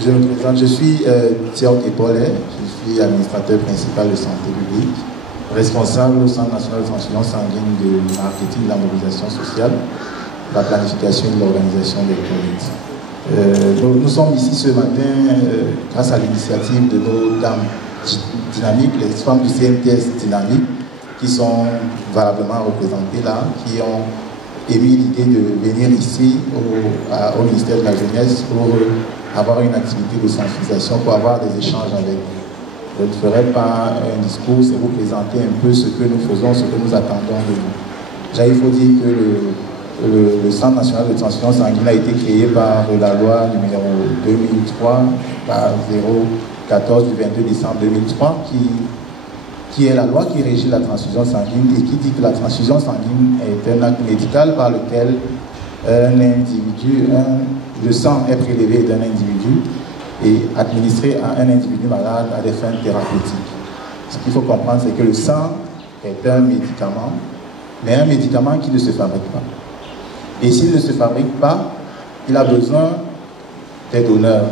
Je me présente, je suis Thierry Kepolet, je suis administrateur principal de santé publique, responsable au Centre national de transfusion sanguine de marketing de la mobilisation sociale, de la planification et de l'organisation des collectes. Donc nous sommes ici ce matin grâce à l'initiative de nos dames dynamiques, les femmes du CNTS dynamique, qui sont valablement représentées là, qui ont émis l'idée de venir ici au ministère de la Jeunesse pour avoir une activité de sensibilisation, pour avoir des échanges avec vous. Je ne ferai pas un discours, c'est vous présenter un peu ce que nous faisons, ce que nous attendons de vous. Déjà, il faut dire que le Centre national de transfusion sanguine a été créé par la loi numéro 2003, par 014 du 22 décembre 2003, qui est la loi qui régit la transfusion sanguine et qui dit que la transfusion sanguine est un acte médical par lequel le sang est prélevé d'un individu et administré à un individu malade à des fins thérapeutiques. Ce qu'il faut comprendre, c'est que le sang est un médicament, mais un médicament qui ne se fabrique pas. Et s'il ne se fabrique pas, il a besoin des donneurs.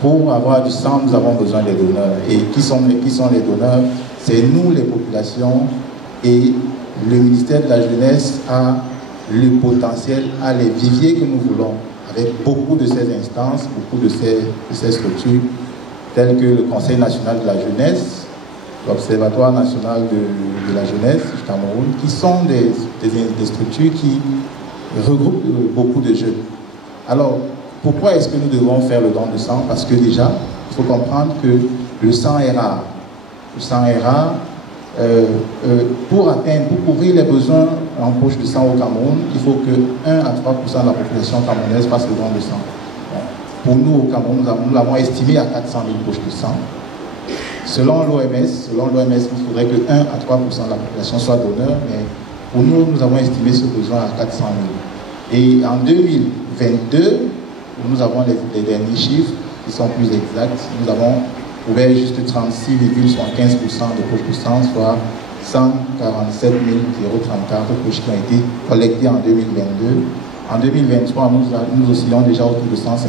Pour avoir du sang, nous avons besoin des donneurs. Et qui sont les donneurs? C'est nous, les populations, et le ministère de la Jeunesse a le potentiel, a les viviers que nous voulons, avec beaucoup de ces instances, beaucoup de ces structures, telles que le Conseil national de la jeunesse, l'Observatoire national de la jeunesse du Cameroun, qui sont des structures qui regroupent beaucoup de jeunes. Alors, pourquoi est-ce que nous devons faire le don de sang? Parce que déjà, il faut comprendre que le sang est rare. Le sang est rare. Pour couvrir les besoins en poche de sang au Cameroun, il faut que 1 à 3% de la population camerounaise fasse le don de sang. Pour nous, au Cameroun, nous l'avons estimé à 400 000 poches de sang. Selon l'OMS, il faudrait que 1 à 3% de la population soit donneur, mais pour nous, nous avons estimé ce besoin à 400 000. Et en 2022, nous avons les derniers chiffres qui sont plus exacts. Nous avons ouvert juste 36,75% de poches de sang, soit 147 034 poches qui ont été collectées en 2022. En 2023, nous oscillons déjà autour de 150,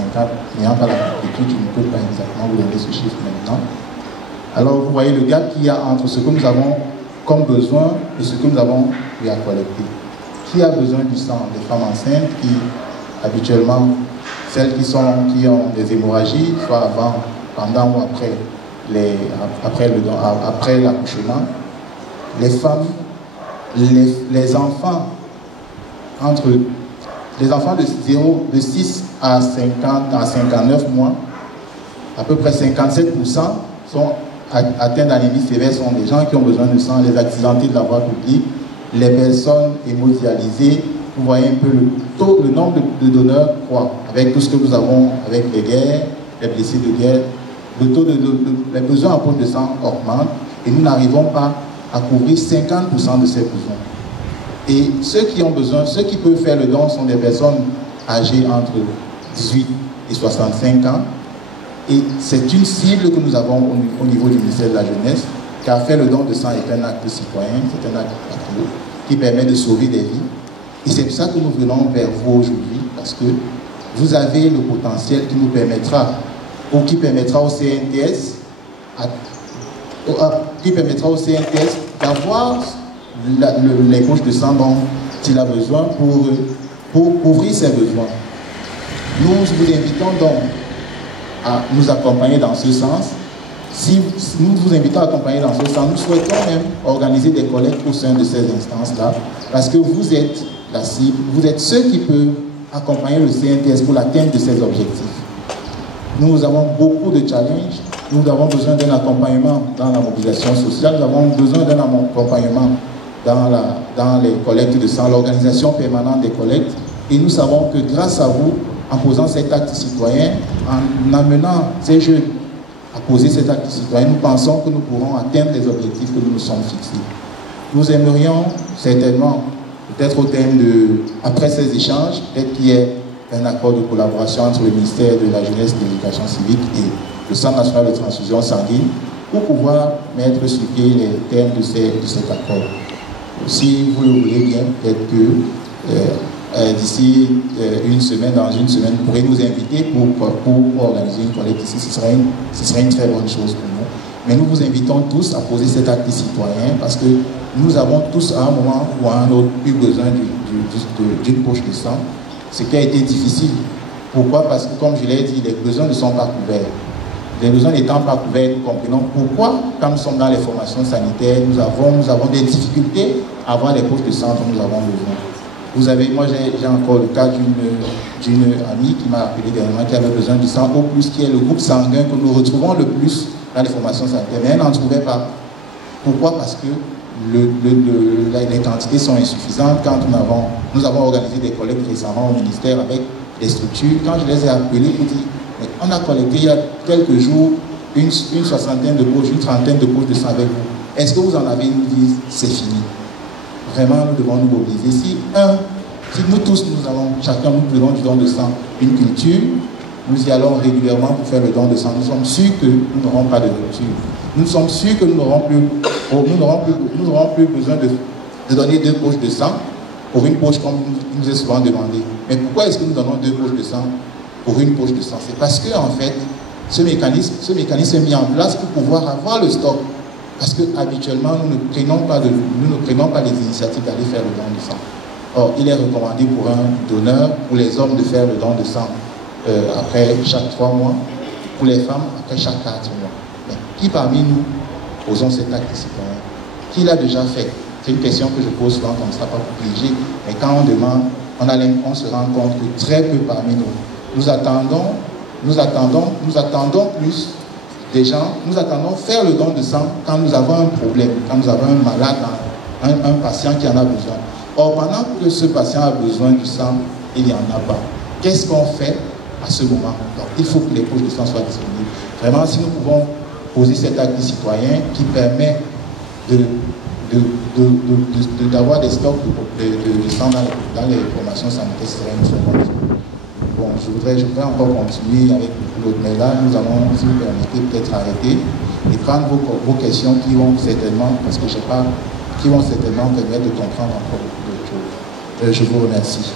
n'ayant pas la complétude, je ne peux pas exactement vous donner ce chiffre maintenant. Alors vous voyez le gap qu'il y a entre ce que nous avons comme besoin et ce que nous avons eu à collecter. Qui a besoin du sang? Les femmes enceintes qui, habituellement, celles qui ont des hémorragies, soit avant, pendant ou après l'accouchement, les femmes, les enfants, les enfants de 6 à 59 mois, à peu près 57% sont atteints d'anémie sévère, sont des gens qui ont besoin de sang, les accidentés de la voie publique, les personnes hémodialysées. Vous voyez un peu le nombre de donneurs croît avec tout ce que nous avons, avec les guerres, les blessés de guerre. Les besoins en poche de sang augmentent et nous n'arrivons pas à couvrir 50% de ces besoins. Et ceux qui ont besoin, ceux qui peuvent faire le don sont des personnes âgées entre 18 et 65 ans. Et c'est une cible que nous avons au niveau du ministère de la Jeunesse, car faire le don de sang est un acte citoyen, c'est un acte patriotique qui permet de sauver des vies. Et c'est pour ça que nous venons vers vous aujourd'hui, parce que vous avez le potentiel qui nous permettra, ou qui permettra au CNTS, d'avoir les poches de sang dont il a besoin pour couvrir ses besoins. Nous vous invitons donc à nous accompagner dans ce sens. Si nous vous invitons à accompagner dans ce sens, nous souhaitons même organiser des collectes au sein de ces instances-là, parce que vous êtes la cible, vous êtes ceux qui peuvent accompagner le CNTS pour l'atteinte de ses objectifs. Nous avons beaucoup de challenges, nous avons besoin d'un accompagnement dans la mobilisation sociale, nous avons besoin d'un accompagnement dans les collectes de sang, l'organisation permanente des collectes, et nous savons que grâce à vous, en posant cet acte citoyen, en amenant ces jeunes à poser cet acte citoyen, nous pensons que nous pourrons atteindre les objectifs que nous nous sommes fixés. Nous aimerions certainement, peut-être au terme après ces échanges, peut-être qu'il y ait un accord de collaboration entre le ministère de la Jeunesse et de l'Éducation civique et le Centre national de transfusion sanguine pour pouvoir mettre sur pied les termes de cet accord. Si vous le voulez bien, peut-être que d'ici une semaine, dans une semaine, pourrait nous inviter pour organiser une collecte ici. Ce serait une très bonne chose pour nous. Mais nous vous invitons tous à poser cet acte citoyen parce que nous avons tous à un moment ou à un autre eu besoin d'une poche de sang, ce qui a été difficile. Pourquoi? Parce que, comme je l'ai dit, les besoins ne sont pas couverts. Les besoins n'étant pas couverts, nous comprenons pourquoi, quand nous sommes dans les formations sanitaires, nous avons des difficultés à avoir les poches de sang dont nous avons besoin. Vous avez, moi j'ai encore le cas d'une amie qui m'a appelé dernièrement qui avait besoin du sang O+, qui est le groupe sanguin que nous retrouvons le plus dans les formations sanitaires, mais elle n'en trouvait pas. Pourquoi? Parce que les quantités sont insuffisantes. Quand nous avons organisé des collectes récemment au ministère avec des structures, quand je les ai appelés, ils disent, on a collecté il y a quelques jours une soixantaine de poches, une trentaine de poches de sang avec vous. Est-ce que vous en avez? Ils nous disent, c'est fini. Vraiment, nous devons nous mobiliser. Si nous tous, chacun nous donnons du don de sang, une culture, nous y allons régulièrement pour faire le don de sang. Nous sommes sûrs que nous n'aurons pas de rupture. Nous sommes sûrs que nous n'aurons plus besoin de donner 2 poches de sang pour une poche comme il nous est souvent demandé. Mais pourquoi est-ce que nous donnons 2 poches de sang pour une poche de sang? C'est parce que, en fait, ce mécanisme est mis en place pour pouvoir avoir le stock. Parce qu'habituellement, nous ne prenons pas les initiatives d'aller faire le don de sang. Or, il est recommandé pour un donneur, pour les hommes, de faire le don de sang après chaque 3 mois, pour les femmes, après chaque 4 mois. Mais qui parmi nous posons cet acte citoyen? Qui l'a déjà fait? C'est une question que je pose souvent, comme ça, pas pour piéger. Mais quand on demande, on se rend compte que très peu parmi nous, nous attendons plus des gens, nous attendons faire le don de sang quand nous avons un problème, quand nous avons un malade, un patient qui en a besoin. Or, pendant que ce patient a besoin du sang, il n'y en a pas. Qu'est-ce qu'on fait à ce moment? Donc, il faut que les poches de sang soient disponibles. Vraiment, si nous pouvons poser cet acte citoyen qui permet d'avoir des stocks de sang dans les formations sanitaires, ce serait une très bonne chose. Bon, je voudrais encore continuer avec l'autre, mais là, nous allons, si vous permettez, peut-être arrêter et prendre vos questions qui vont certainement, parce que je ne sais pas, qui vont certainement permettre de comprendre encore beaucoup de choses. Je vous remercie.